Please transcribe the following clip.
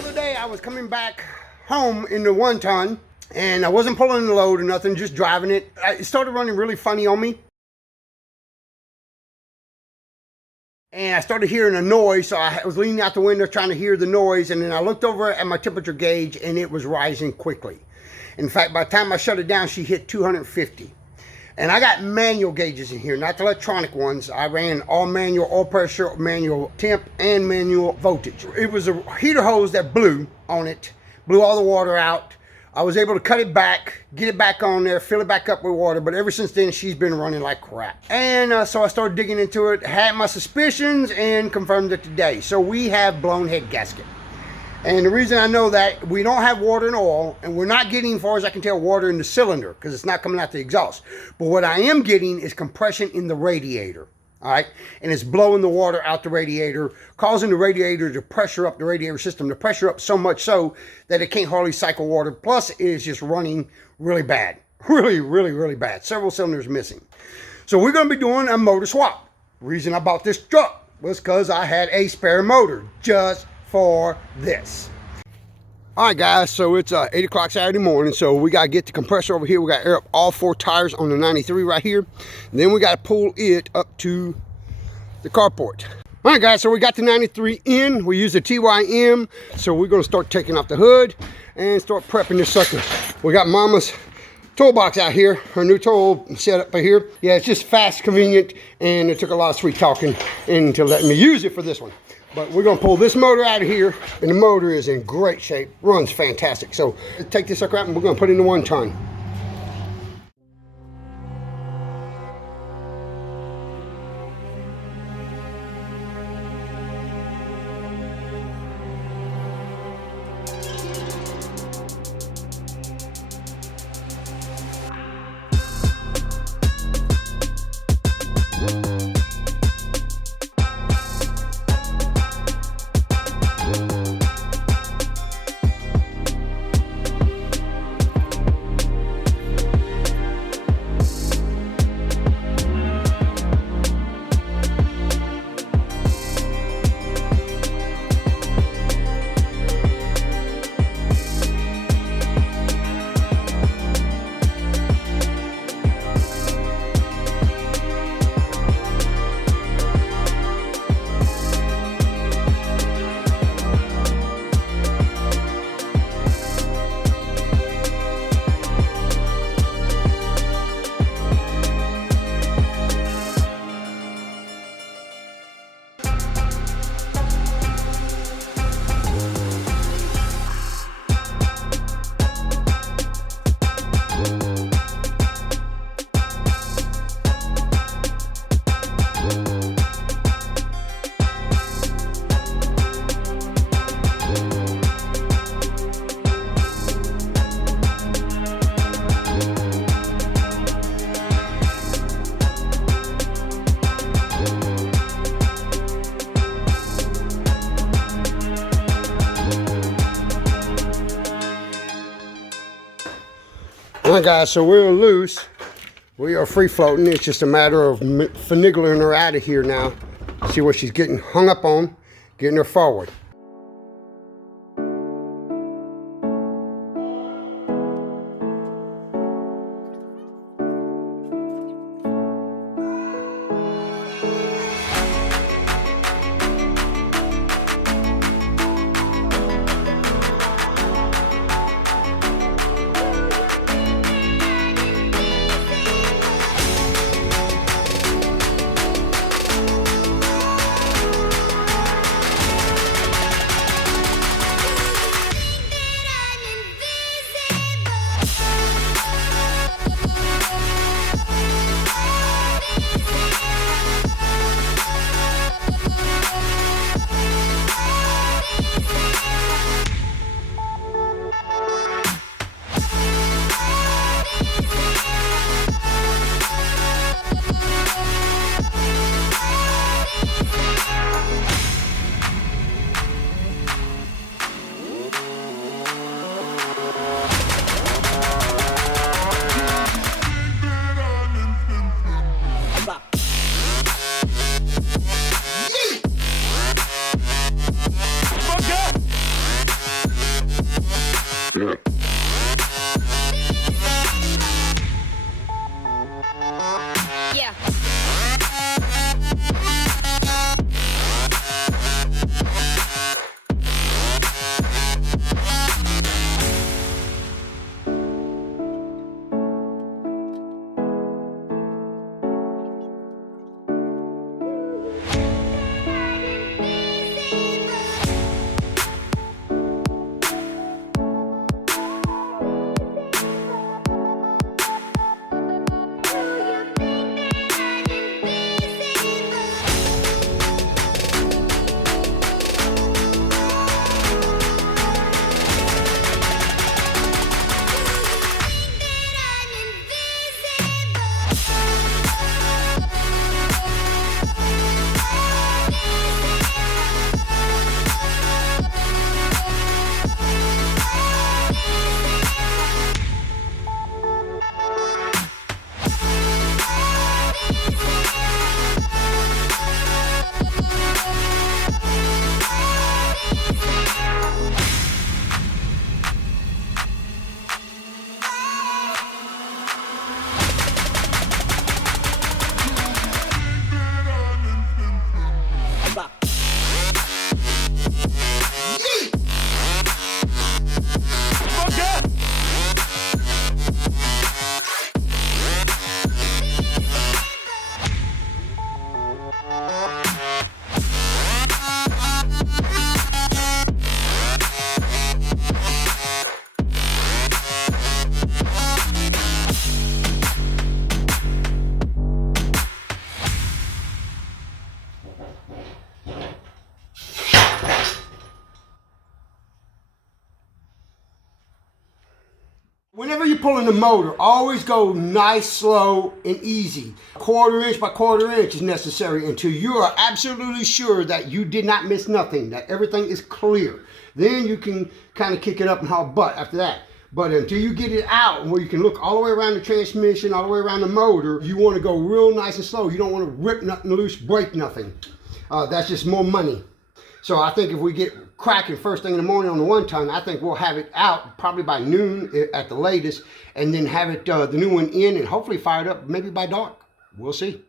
The other day I was coming back home in the 1-ton and I wasn't pulling the load or nothing, just driving it. It started running really funny on me. And I started hearing a noise, so I was leaning out the window trying to hear the noise, and then I looked over at my temperature gauge and it was rising quickly. In fact, by the time I shut it down, she hit 250. And I got manual gauges in here, not the electronic ones. I ran all manual, oil pressure, manual temp, and manual voltage. It was a heater hose that blew on it, blew all the water out. I was able to cut it back, get it back on there, fill it back up with water, but ever since then, she's been running like crap. And so I started digging into it, had my suspicions, and confirmed it today. So we have blown head gasket. And the reason I know that, we don't have water and oil, and we're not getting, as far as I can tell, water in the cylinder, because it's not coming out the exhaust. But what I am getting is compression in the radiator. All right, and it's blowing the water out the radiator, causing the radiator to pressure up the radiator system, to pressure up so much so that it can't hardly cycle water. Plus, it is just running really bad, really bad. Several cylinders missing. So we're going to be doing a motor swap. Reason I bought this truck was because I had a spare motor just for this. All right, guys, so it's 8 o'clock Saturday morning, so we got to get the compressor over here. We got to air up all 4 tires on the 93 right here. And then we got to pull it up to the carport. All right, guys, so we got the 93 in. We use the TYM, so we're going to start taking off the hood and start prepping this sucker. We got Mama's toolbox out here, her new tool set up here. Yeah, it's just fast, convenient, and it took a lot of sweet talking into letting me use it for this one. But we're going to pull this motor out of here, and the motor is in great shape, runs fantastic. So take this sucker out and we're going to put it in the 1-ton. All right, guys, so we're loose. We are free floating. It's just a matter of finagling her out of here now. See what she's getting hung up on, getting her forward. Whenever you're pulling the motor, always go nice, slow, and easy. Quarter inch by quarter inch is necessary until you are absolutely sure that you did not miss nothing, that everything is clear. Then you can kind of kick it up and haul butt after that. But until you get it out where you can look all the way around the transmission, all the way around the motor, you want to go real nice and slow. You don't want to rip nothing loose, break nothing. That's just more money. So I think if we get cracking first thing in the morning on the 1 ton, I think we'll have it out probably by noon at the latest, and then have it the new one in and hopefully fired up maybe by dark. We'll see.